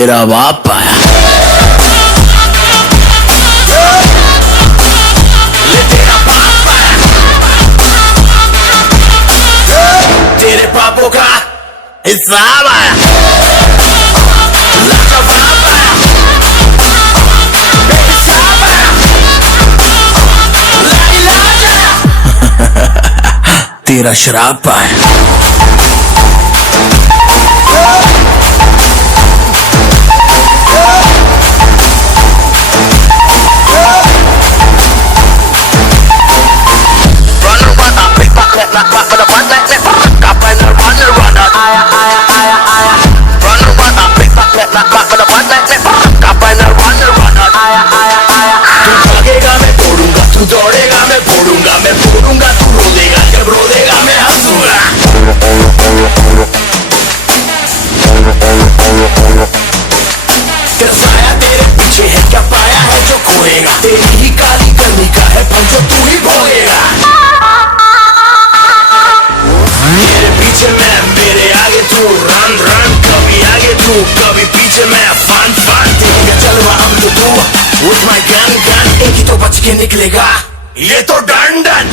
तेरा बाप आया। ले तेरा बाप आया। तेरे पापों का हिसाब आया। लाजवाब आया। बेहिसाब आया। लाइलाज आया। तेरा शराब आया। दौड़ेगा मैं फोड़ूंगा तू रो देगा जब रो देगा मैं हंसूंगा। तेरा साया तेरे पीछे है क्या पाया है जो खोएगा। तेरी ही काली करनी का है फल जो तू ही भोगेगा। तेरे पीछे मैं मेरे आगे तू रन रन। कभी आगे तू कभी पीछे मैं फन फन। देखेगा चलवा हम तो तू with my gun gun। एक ही तो बच के निकलेगा ये तो डन डन।